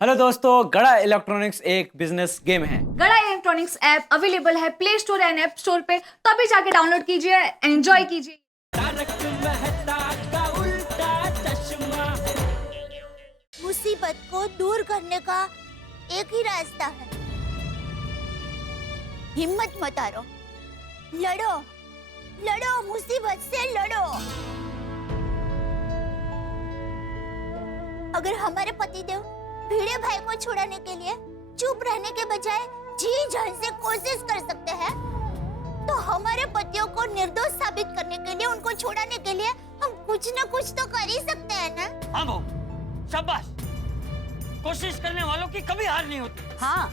Hello दोस्तों, गड़ा electronics एक बिजनेस गेम है। गड़ा इलेक्ट्रॉनिक्स ऐप अवेलेबल है play store and app store पे, तो अभी जाके डाउनलोड कीजिए, एंजॉय कीजिए। मुसीबत को दूर करने का एक ही रास्ता है। हिम्मत मत हारो, लड़ो लड़ो, मुसीबत से लड़ो। अगर हमारे पतिदेव भिड़े भाई को छुड़ाने के लिए चुप रहने के बजाय जी जान से कोशिश कर सकते हैं, तो हमारे पतियों को निर्दोष साबित करने के लिए, उनको छुड़ाने के लिए हम कुछ न कुछ तो कर ही सकते हैं ना। हाँ बहू, शाबाश। कोशिश करने वालों की कभी हार नहीं होती। हाँ,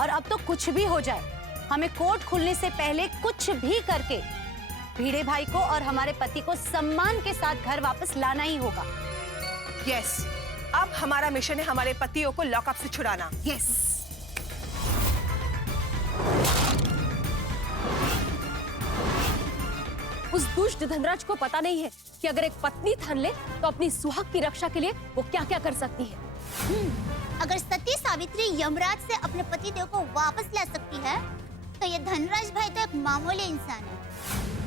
और अब तो कुछ भी हो जाए, हमें कोर्ट खुलने से पहले कुछ भी करके भिड़े भाई को और हमारे पति को सम्मान के साथ घर वापस लाना ही होगा। यस, अब हमारा मिशन है हमारे पतियों को लॉकअप से छुड़ाना। यस। उस दुष्ट धनराज को पता नहीं है कि अगर एक पत्नी ठान ले तो अपनी सुहाग की रक्षा के लिए वो क्या क्या कर सकती है। अगर सती सावित्री यमराज से अपने पतिदेव को वापस ला सकती है, तो ये धनराज भाई तो एक मामूली इंसान है।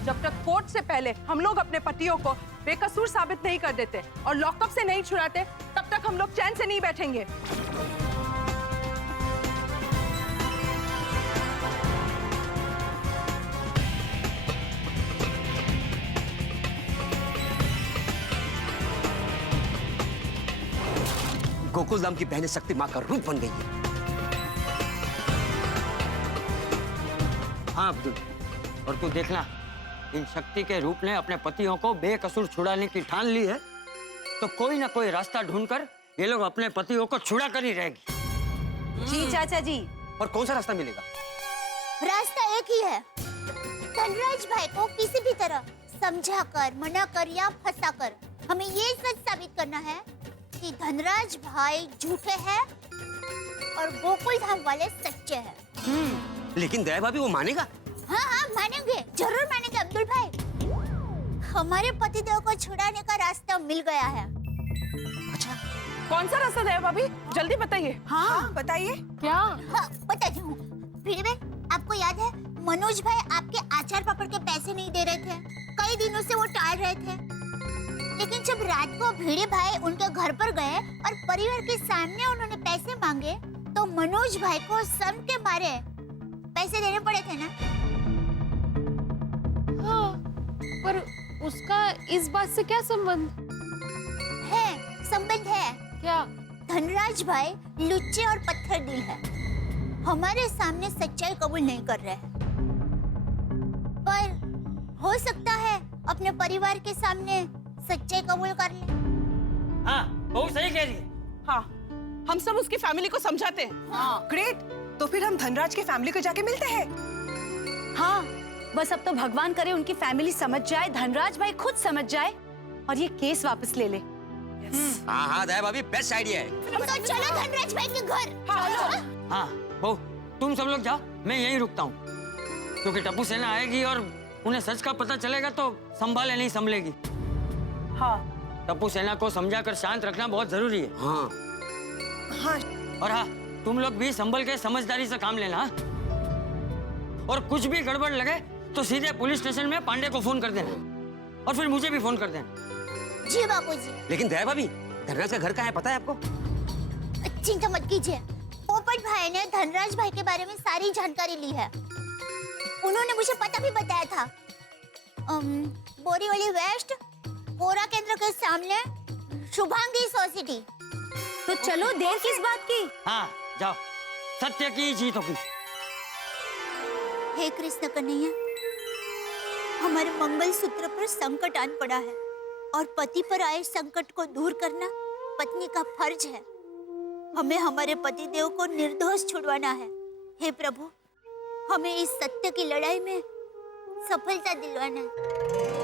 जब तक कोर्ट से पहले हम लोग अपने पतियों को बेकसूर साबित नहीं कर देते और लॉकअप से नहीं छुड़ाते, तब तक हम लोग चैन से नहीं बैठेंगे। गोकुलधाम की बहनें शक्ति माँ का रूप बन गई है। हाँ अब्दुल, और तू देखना, इन शक्ति के रूप ने अपने पतियों को बेकसूर छुड़ाने की ठान ली है, तो कोई ना कोई रास्ता ढूंढकर ये लोग अपने पतियों को छुड़ा कर ही रहेगी। जी चाचा जी। और कौन सा रास्ता मिलेगा? रास्ता एक ही है, धनराज भाई को किसी भी तरह समझाकर, मनाकर या फंसाकर हमें ये सच साबित करना है कि धनराज भाई झूठे हैं और गोकुलधाम वाले सच्चे हैं। लेकिन दया भाभी वो मानेगा? हाँ हाँ मानेंगे, जरूर मानेंगे अब्दुल भाई। हमारे पतिदेव को छुड़ाने का रास्ता मिल गया है। अच्छा, कौन सा रास्ता है भाभी? जल्दी बताइए। हाँ बताइए। क्या? हाँ बताती हूँ। फिर आपको याद है, मनोज भाई आपके आचार पापड़ के पैसे नहीं दे रहे थे, कई दिनों से वो टाल रहे थे। लेकिन जब रात को भिड़े भाई उनके घर पर गए और परिवार के सामने उन्होंने पैसे मांगे, तो मनोज भाई को शर्म के मारे पैसे देने पड़े थे ना। हाँ, पर उसका इस बात से क्या संबंध है? संबंध है। क्या? धनराज भाई लुच्चे और पत्थर दिल है, हमारे सामने सच्चाई कबूल नहीं कर रहे हैं, पर हो सकता है अपने परिवार के सामने सच्चाई कबूल कर ले। हाँ, बहुत सही कह रही है। हाँ, हम सब उसकी फैमिली को समझाते हैं। हाँ। ग्रेट, तो फिर हम धनराज की फैमिली को जाके मिलते हैं। हाँ, बस अब तो भगवान करे उनकी फैमिली समझ जाए, धनराज भाई खुद समझ जाए और ये केस वापस ले ले। हाँ हाँ दया भाभी, बेस्ट आइडिया है। तो चलो धनराज भाई के घर। हाँ बहू, तुम सब लोग जाओ, मैं यहीं रुकता हूँ, क्योंकि टप्पू सेना आएगी और उन्हें सच का पता चलेगा तो संभाले नहीं संभलेगी। हाँ। टप्पू सेना को समझाकर शांत रखना बहुत जरूरी है। हाँ हाँ। और हाँ, तुम लोग भी संभल के समझदारी से काम लेना। और कुछ भी गड़बड़ लगे तो सीधे पुलिस स्टेशन में पांडे को फोन कर देना, और फिर मुझे भी फोन कर देना। जी बापूजी। लेकिन दया भाभी, धनराज का घर कहाँ है पता है आपको? चिंता मत कीजिए, पोपट भाई ने धनराज भाई के बारे में सारी जानकारी ली है। उन्होंने मुझे पता भी बताया था। बोरीवली वेस्ट कोरा केंद्र के सामने शुभांगी सोसाइटी। तो चलो, देर किस बात की? हाँ जाओ, सत्य की जीत होगी। हे कृष्ण कन्हैया, हमारे मंगल सूत्र पर संकट आन पड़ा है और पति पर आए संकट को दूर करना पत्नी का फर्ज है। हमें हमारे पति देव को निर्दोष छुड़वाना है। हे प्रभु, हमें इस सत्य की लड़ाई में सफलता दिलवाना है।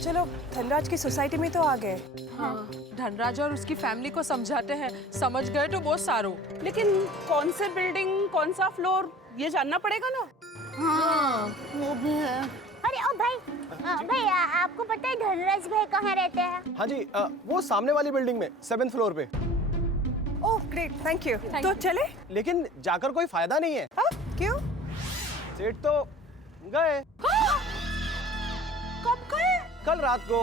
चलो धनराज की सोसाइटी में तो आ गए। हाँ, धनराज और उसकी फैमिली को समझाते हैं, समझ गए तो बहुत सारो। लेकिन कौन से बिल्डिंग, कौन सा फ्लोर, ये जानना पड़ेगा ना। हाँ वो भी है। अरे ओ भाई, भैया आपको पता है धनराज भाई कहाँ रहते हैं? हाँ जी, वो सामने वाली बिल्डिंग में 7th फ्लोर पे। Oh great, thank you. तो चले? लेकिन जाकर कोई फायदा नहीं है। क्यों? सेठ तो गए। कब गए? कल रात को।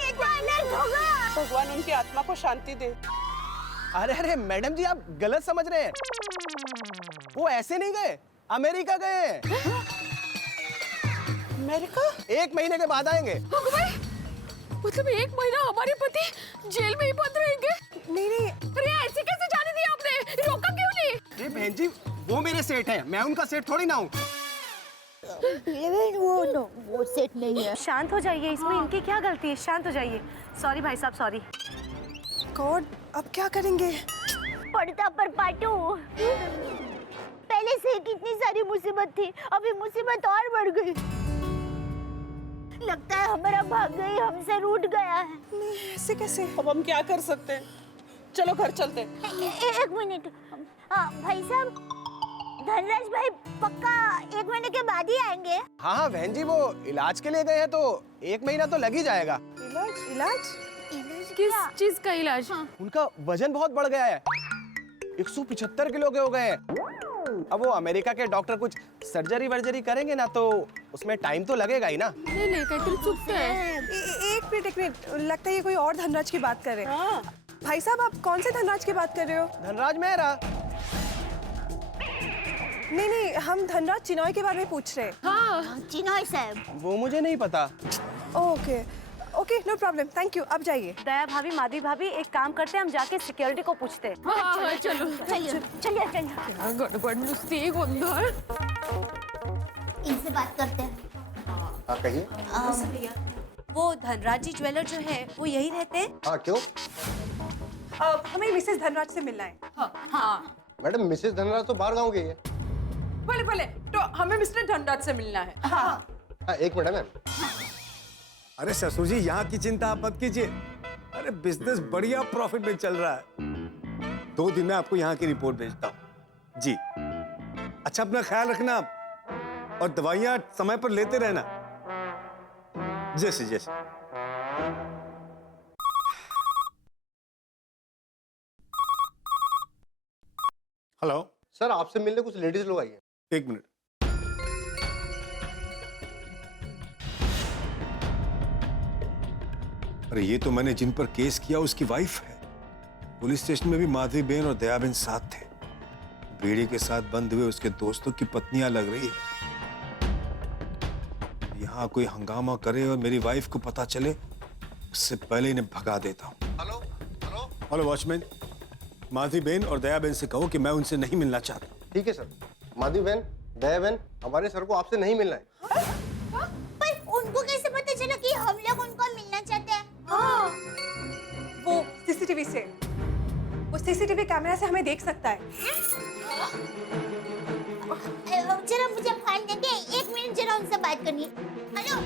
ये तो अनर्थ होगा। भगवान उनकी आत्मा को शांति दे। अरे अरे मैडम जी, आप गलत समझ रहे हैं। वो ऐसे नहीं गए, अमेरिका गए हैं। अमेरिका? 1 महीने के बाद आएंगे। मतलब 1 महीना हमारे पति जेल में ही बंद रहेंगे? नहीं। अरे ऐसे कैसे जाने दिया आपने? रोका क्यों नहीं? अरे बहन जी, वो मेरे सेठ हैं, मैं उनका सेठ थोड़ी ना हूँ। वो सेट नहीं है। शांत हो जाइए, इसमें इनकी क्या गलती है? शांत हो जाइए। सॉरी भाई साहब, सॉरी। गॉड, अब क्या करेंगे? पड़ता पर पाटू। पहले से कितनी सारी मुसीबत थी, अभी मुसीबत और बढ़ गई। लगता है हमारा भाग्य ही हमसे रूठ गया है। नहीं, ऐसे कैसे? अब हम क्या कर सकते हैं? चलो घर चलते हैं। एक मिनट, भाई साहब, धनराज भाई पक्का 1 महीने के बाद ही आएंगे? हाँ हाँ बहन जी, वो इलाज के लिए गए हैं तो 1 महीना तो लग ही जाएगा। इलाज? किस चीज का इलाज? उनका वजन बहुत बढ़ गया है, 175 किलो के हो गए हैं। अब वो अमेरिका के डॉक्टर कुछ सर्जरी वर्जरी करेंगे ना, तो उसमें टाइम तो लगेगा ही ना। नहीं काहीतरी चुकतंय। एक मिनट, लगता है ये कोई और धनराज की बात कर रहे हैं। भाई साहब, आप कौन से धनराज की बात कर रहे हो? धनराज मेहरा। नहीं, हम धनराज चिनॉय के बारे में पूछ रहे हैं। हाँ, चिनॉय साहब। वो मुझे नहीं पता। Okay, no problem, thank you. अब जाइए। दया भाभी, माधवी भाभी, एक काम करते हैं, हम जाके सिक्योरिटी को पूछते हैं। हाँ, चलो। चलिए। गडबड नुसती गोंधळ। इनसे बात करते हैं। हाँ कहिए। वो धनराज जी ज्वेलर जो है, वो यही रहते हैं? हाँ क्यों? हमें मिसेस धनराज से मिलना है। हाँ, मैडम मिसेस धनराज तो बाहर गाँव गई है। भले, तो हमें मिस्टर धनराज से मिलना है। हाँ। हाँ 1 मिनट मैम। अरे ससुर जी, यहाँ की चिंता आप मत कीजिए। अरे बिजनेस बढ़िया प्रॉफिट में चल रहा है। 2 दिन में आपको यहाँ की रिपोर्ट भेजता हूँ जी। अच्छा, अपना ख्याल रखना और दवाइयाँ समय पर लेते रहना। जैसे हेलो सर, आपसे मिलने कुछ लेडीज लोग आई हैं। 1 मिनट। अरे ये तो मैंने जिन पर केस किया उसकी वाइफ है। पुलिस स्टेशन में भी माधवी बहन और दया बहन साथ थे। बीड़ी के साथ बंद हुए उसके दोस्तों की पत्नियां लग रही है। यहाँ कोई हंगामा करे और मेरी वाइफ को पता चले, उससे पहले इन्हें भगा देता हूँ। हेलो वॉचमैन, माधवी बहन और दया बहन से कहो कि मैं उनसे नहीं मिलना चाहता। ठीक है सर। माधवी बहन, दया बहन, हमारे सर को आपसे नहीं मिलना है। पर उनको कैसे पता चला कि हम लोग उनको मिलना चाहते हैं? वो सीसीटीवी से, वो सीसीटीवी कैमरा से हमें देख सकता है। जरा मुझे फोन देंगे, 1 मिनट जरा उनसे बात करनी है। हेलो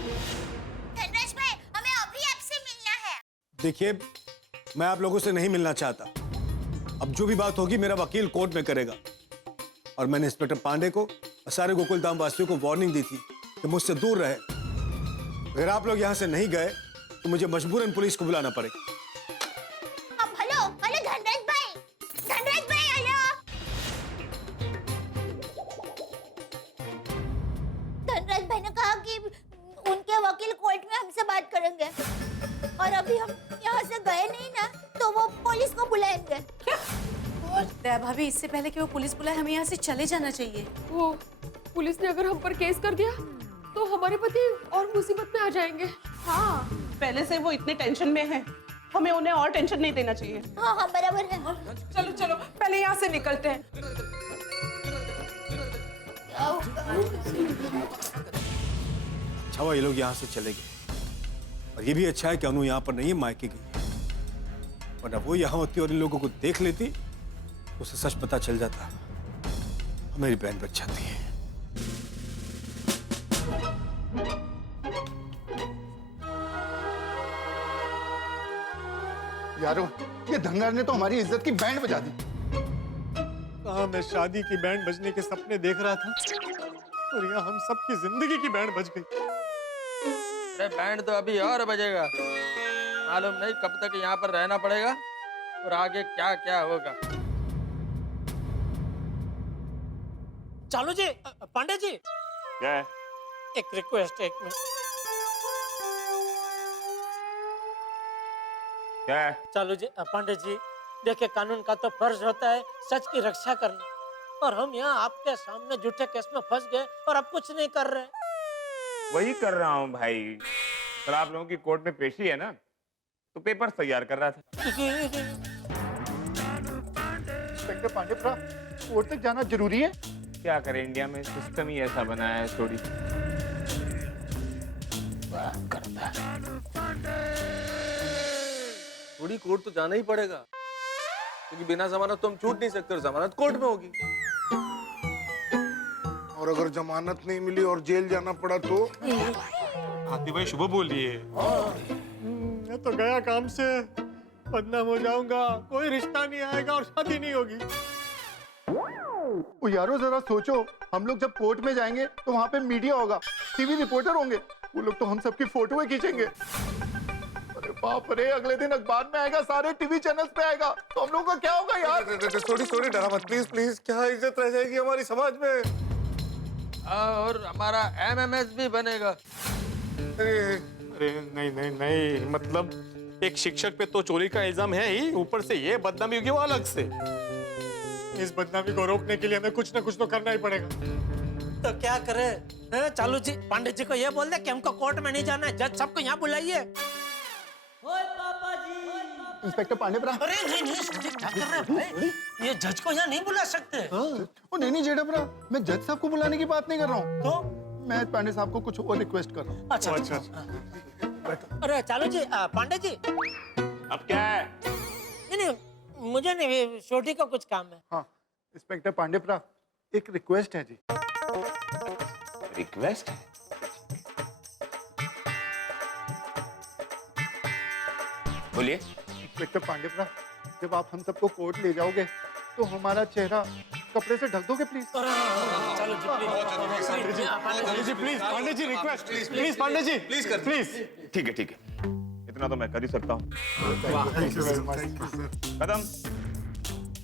धनराज भाई, हमें अभी आपसे मिलना है। देखिए, मैं आप लोगों से नहीं मिलना चाहता। अब जो भी बात होगी मेरा वकील कोर्ट में करेगा। और मैंने इंस्पेक्टर पांडे को और सारे गोकुल धाम वासियों को वार्निंग दी थी कि मुझसे दूर रहे। अगर आप लोग यहाँ से नहीं गए तो मुझे मजबूरन पुलिस को बुलाना पड़ेगा। अब हेलो धनराज भाई, हेलो। धनराज भाई ने कहा कि उनके वकील कोर्ट में हमसे बात करेंगे, और अभी हम यहाँ से गए नहीं ना, तो वो पुलिस को बुलाएंगे। दया भाभी, इससे पहले कि वो पुलिस बुलाए, हमें यहाँ से चले जाना चाहिए। वो पुलिस ने अगर हम पर केस कर दिया तो हमारे पति और मुसीबत में आ जाएंगे। हाँ, पहले से वो इतने टेंशन में हैं, हमें उन्हें और टेंशन नहीं देना चाहिए। हाँ बराबर है। चलो, पहले यहाँ से निकलते हैं। अच्छा हुआ ये लोग यहाँ से चले गए। और ये भी अच्छा है कि अनु यहाँ पर नहीं है, मायके गई है। वरना वो यहाँ होती और इन लोगों को देख लेती, उसे सच पता चल जाता, मेरी बहन बच जाती है। यारो, ये धनराज ने तो हमारी इज्जत की बैंड बजा दी। कहाँ वहाँ मैं शादी की बैंड बजने के सपने देख रहा था और यहाँ हम सबकी जिंदगी की बैंड बज गई। अरे बैंड तो अभी और बजेगा, मालूम नहीं कब तक यहाँ पर रहना पड़ेगा और आगे क्या क्या होगा। चालू जी, पांडे जी, क्या है? एक रिक्वेस्ट है, एक मिनट। क्या है? चालू जी, पांडे जी, देखिए कानून का तो फर्ज होता है सच की रक्षा करना, और हम यहाँ आपके सामने झूठे केस में फंस गए और अब कुछ नहीं कर रहे। वही कर रहा हूँ भाई। कल आप लोगों की कोर्ट में पेशी है ना, तो पेपर तैयार कर रहा था। इंस्पेक्टर पांडेप्रा, कोर्ट तक जाना जरूरी है? क्या करें, इंडिया में सिस्टम ही ऐसा बना है। थोड़ी थोड़ी कोर्ट तो जाना ही पड़ेगा, क्योंकि बिना जमानत तो हम छूट नहीं सकते और जमानत कोर्ट में होगी। और अगर जमानत नहीं मिली और जेल जाना पड़ा तो? हाथी भाई शुभ बोलिए। मैं तो गया काम से, बदनाम हो जाऊंगा, कोई रिश्ता नहीं आएगा और शादी नहीं होगी। ओ यारो जरा सोचो, हम लोग जब कोर्ट में जाएंगे तो वहाँ पे मीडिया होगा, टीवी रिपोर्टर होंगे, वो लोग तो हम सबकी फोटो खींचेंगे। अरे बाप रे, अगले दिन अखबार में आएगा, सारे टीवी चैनल्स पे आएगा, तो हम लोगों का क्या होगा यार? सॉरी डरा मत प्लीज प्लीज, क्या इज्जत रह जाएगी हमारी समाज में। और हमारा MMS भी बनेगा। अरे नहीं नहीं नहीं, मतलब एक शिक्षक पे तो चोरी का इल्जाम है ही, ऊपर से ये बदनामी होगी वो अलग से। इस बदनामी को रोकने के लिए हमें कुछ ना कुछ तो करना ही पड़ेगा। तो क्या करे? चालू जी, पांडे जी को ये बोल दे कि हमको कोर्ट में नहीं जाना है, जज सबको यहाँ बुलाइए। इंस्पेक्टर पांडेप्रा। अरे नहीं नहीं, क्या कर रहे हैं भाई? ये जज को यहाँ नहीं बुला सकते। ओ नहीं जेठाप्रा, मैं जज साहब को बुलाने की बात नहीं कर रहा हूँ। तो मैं पांडे साहब को कुछ और रिक्वेस्ट कर रहा हूँ। अच्छा अच्छा। अरे चालू जी, पांडे जी, अब क्या है? नहीं, मुझे नहीं, छोटी का कुछ काम है। हाँ इंस्पेक्टर पांडेप्रा, एक रिक्वेस्ट है जी। रिक्वेस्ट? बोलिए। इंस्पेक्टर पांडेप्रा, जब आप हम सबको कोर्ट ले जाओगे तो हमारा चेहरा कपड़े से ढक दोगे प्लीज? चालू जी please, Pandey ji request, please Pandey ji please. ठीक है इतना तो मैं कर ही सकता हूँ। कदम,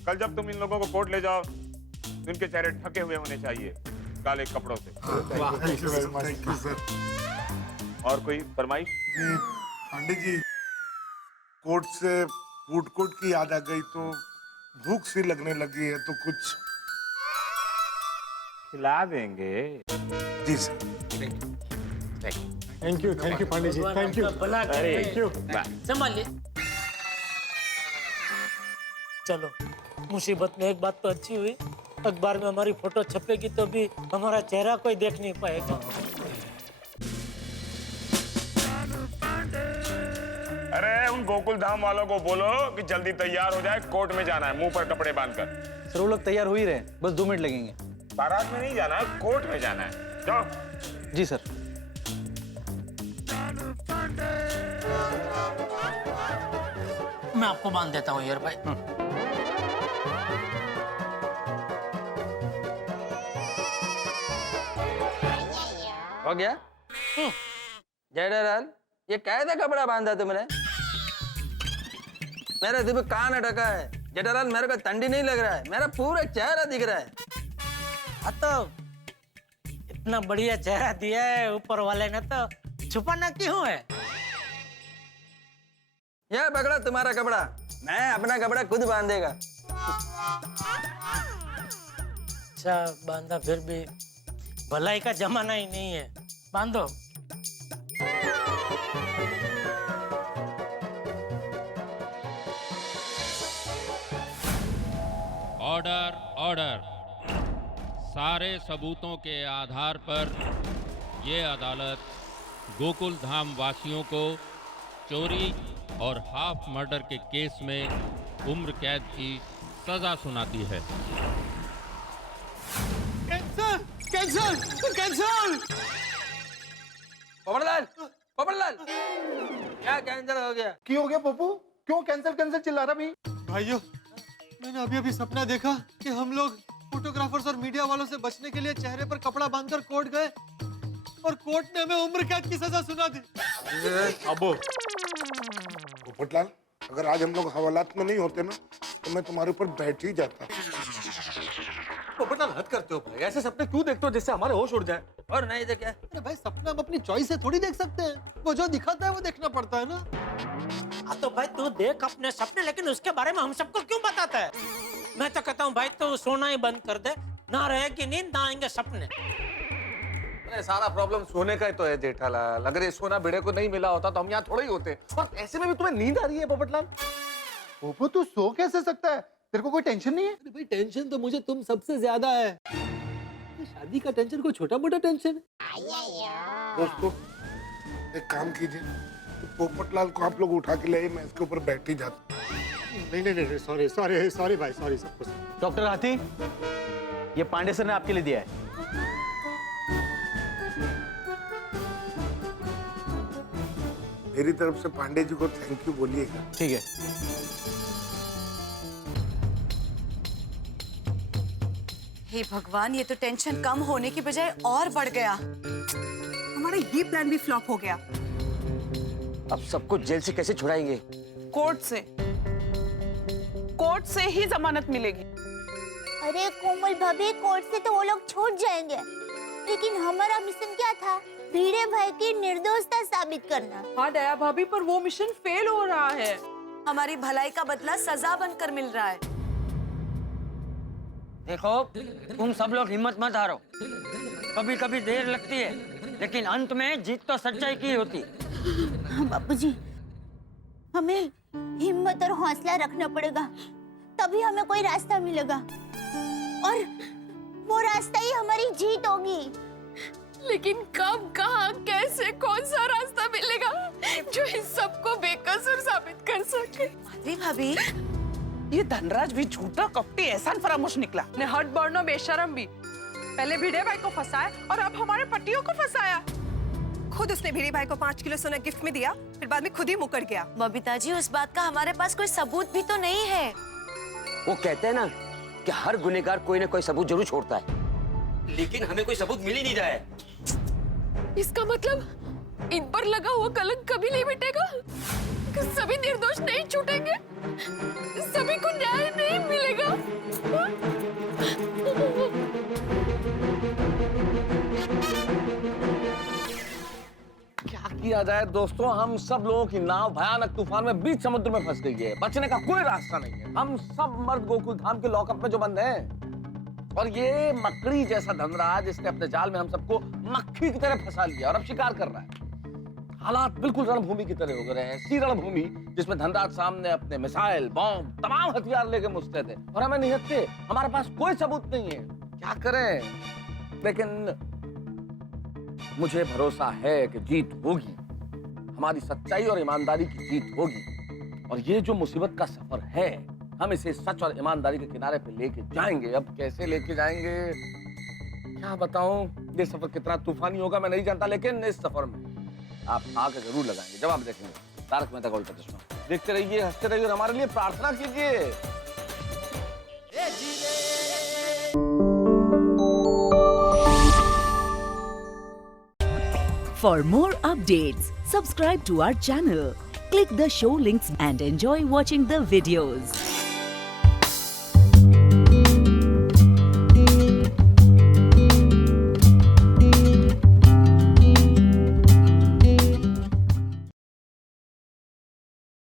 कल जब तुम इन लोगों को कोर्ट ले जाओ, इनके चेहरे ढके हुए होने चाहिए काले कपड़ों से। और कोई फरमाइश? पांडे जी, कोर्ट से फूड कोर्ट की याद आ गई तो भूख सी लगने लगी है, तो कुछ खिला देंगे। जी sir. Thank you Pandey ji, thank you. Thank you. संभालिए। चलो, मुसीबत में एक बात तो अच्छी हुई, अखबार में हमारी फोटो छपेगी तो भी हमारा चेहरा कोई देख नहीं पाएगा। अरे उन गोकुल धाम वालों को बोलो कि जल्दी तैयार हो जाए, कोर्ट में जाना है, मुंह पर कपड़े बांधकर। सर वो लोग तैयार हो ही रहे, बस 2 मिनट लगेंगे। बारात में नहीं जाना, कोर्ट में जाना है। जाओ। जी सर। मैं आपको बांध देता हूँ यार भाई। हो गया? जेठालाल, ये कैसा कपड़ा बांधा तुमने? मेरा सिर्फ कान ढका है। जेठालाल, मेरे को ठंडी नहीं लग रहा है, मेरा पूरा चेहरा दिख रहा है। हाँ तो इतना बढ़िया चेहरा दिया है ऊपर वाले ने, तो छुपाना क्यों है? यह पकड़ा तुम्हारा कपड़ा, मैं अपना कपड़ा खुद बांधेगा। अच्छा बांधा, फिर भी भलाई का जमाना ही नहीं है, बांधो। Order order. सारे सबूतों के आधार पर ये अदालत गोकुल धाम वासियों को चोरी और हाफ मर्डर के केस में उम्र कैद की सजा सुनाती है। Cancel cancel cancel. Popatlal, Popatlal, क्या कैंसिल हो गया? क्यों हो गया पप्पू? क्यों कैंसिल कैंसिल चिल्ला रहा भाई? भाइयों, मैंने अभी अभी सपना देखा कि हम लोग फोटोग्राफर्स और मीडिया वालों से बचने के लिए चेहरे पर कपड़ा बांधकर कोर्ट गए और कोर्ट ने हमें उम्र कैद की सजा सुना दी। अबो पोपटलाल, अगर आज हम लोग हवालात में नहीं होते ना तो मैं तुम्हारे ऊपर बैठ ही जाता। पोपटलाल हद करते हो भाई, ऐसे सपने क्यों देखते हो जिससे हमारे होश उड़ जाए? और नहीं तो क्या? अरे भाई सपना हम अपनी चॉइस से थोड़ी देख सकते हैं, वो जो दिखाता है वो देखना पड़ता है ना। हाँ तो भाई तू देख अपने सपने, लेकिन उसके बारे में हम सबको क्यों बताता है? मैं तो कहता हूँ भाई तू सोना ही बंद कर दे, ना रहेगी नींद ना आएंगे सपने। अरे सारा प्रॉब्लम सोने का ही तो है जेठालाल। अगर ये सोना भिड़े को नहीं मिला होता तो हम यहाँ थोड़े ही होते। और ऐसे में भी तुम्हें नींद आ रही है पोपटलाल? पोपो तू सो कैसे सकता है? तेरे को कोई टेंशन नहीं है? अरे भाई टेंशन तो मुझे तुम सबसे ज्यादा है। शादी का टेंशन कोई छोटा मोटा टेंशन है? दोस्तों एक काम कीजिए, तो पोपटलाल को आप लोग उठा के ले आइए, मैं इसके ऊपर बैठ ही जाता। नहीं नहीं नहीं, सॉरी सॉरी सॉरी भाई, सॉरी सब कुछ। डॉक्टर हाथी, ये पांडे सर ने आपके लिए दिया है। मेरी तरफ से पांडे जी को थैंक यू बोलिएगा। ठीक है। हे भगवान, ये तो टेंशन कम होने की बजाय और बढ़ गया। हमारा ये प्लान भी फ्लॉप हो गया। अब सबको जेल से कैसे छुड़ाएंगे? कोर्ट से ही जमानत मिलेगी। अरे कोमल भाभी, कोर्ट से तो वो लोग छूट जाएंगे, लेकिन हमारा मिशन क्या था? भिड़े भाई की निर्दोषता साबित करना। हाँ दया भाभी, पर वो मिशन फेल हो रहा है। हमारी भलाई का बदला सजा बनकर मिल रहा है। देखो तुम सब लोग हिम्मत मत हारो। कभी कभी देर लगती है, लेकिन अंत में जीत तो सच्चाई की होती। हाँ बापूजी, हमें हिम्मत और हौसला रखना पड़ेगा, तभी हमें कोई रास्ता मिलेगा, और वो रास्ता ही हमारी जीत होगी। लेकिन कब, कहाँ, कैसे, कौन सा रास्ता मिलेगा जो इस सबको बेकसूर साबित कर सके? माधवी भाभी, ये धनराज भी झूठा कपटी एहसान फरामोश निकला। ने हट बर्नो बेशरम भी। पहले भिड़े भाई को फंसाया और अब हमारे पतियों को फंसाया। खुद उसने भिड़े भाई को 5 किलो सोना गिफ्ट में दिया, फिर बाद में खुद ही मुकर गया। बबीता जी, उस बात का हमारे पास कोई सबूत भी तो नहीं है। वो कहते हैं ना कि हर गुनहगार कोई ना कोई सबूत जरूर छोड़ता है, लेकिन हमें कोई सबूत मिल ही नहीं रहा है। इसका मतलब इन पर लगा हुआ कलंक कभी नहीं मिटेगा? सभी निर्दोष नहीं छूटेंगे? सभी को न्याय नहीं मिलेगा? क्या किया जाए दोस्तों, हम सब लोगों की नाव भयानक तूफान में बीच समुद्र में फंस गई है। बचने का कोई रास्ता नहीं है। हम सब मर्द गोकुल धाम के लॉकअप में जो बंद हैं, और ये मकड़ी जैसा धनराज, इसने अपने जाल में हम सबको मक्खी की तरह फंसा लिया और अब शिकार कर रहा है। हालात बिल्कुल रणभूमि की तरह हो गए हैं, ऐसी रणभूमि जिसमें धनराज सामने अपने मिसाइल, बॉम्ब, तमाम हथियार लेके मुस्तैद है और हमें निहत्थे। हमारे पास कोई सबूत नहीं है, क्या करें? लेकिन मुझे भरोसा है कि जीत होगी, हमारी सच्चाई और ईमानदारी की जीत होगी। और ये जो मुसीबत का सफर है, हम इसे सच और ईमानदारी के किनारे पे लेके जाएंगे। अब कैसे लेके जाएंगे क्या बताऊं, ये सफर कितना तूफानी होगा मैं नहीं जानता, लेकिन इस सफर में आप आके जरूर लगाएंगे जब आप देखेंगे तारक मेहता का उल्टा चश्मा। देखते रहिए, हंसते रहिए और हमारे लिए प्रार्थना कीजिए। For more updates, subscribe to our channel, click the show links and enjoy watching the videos.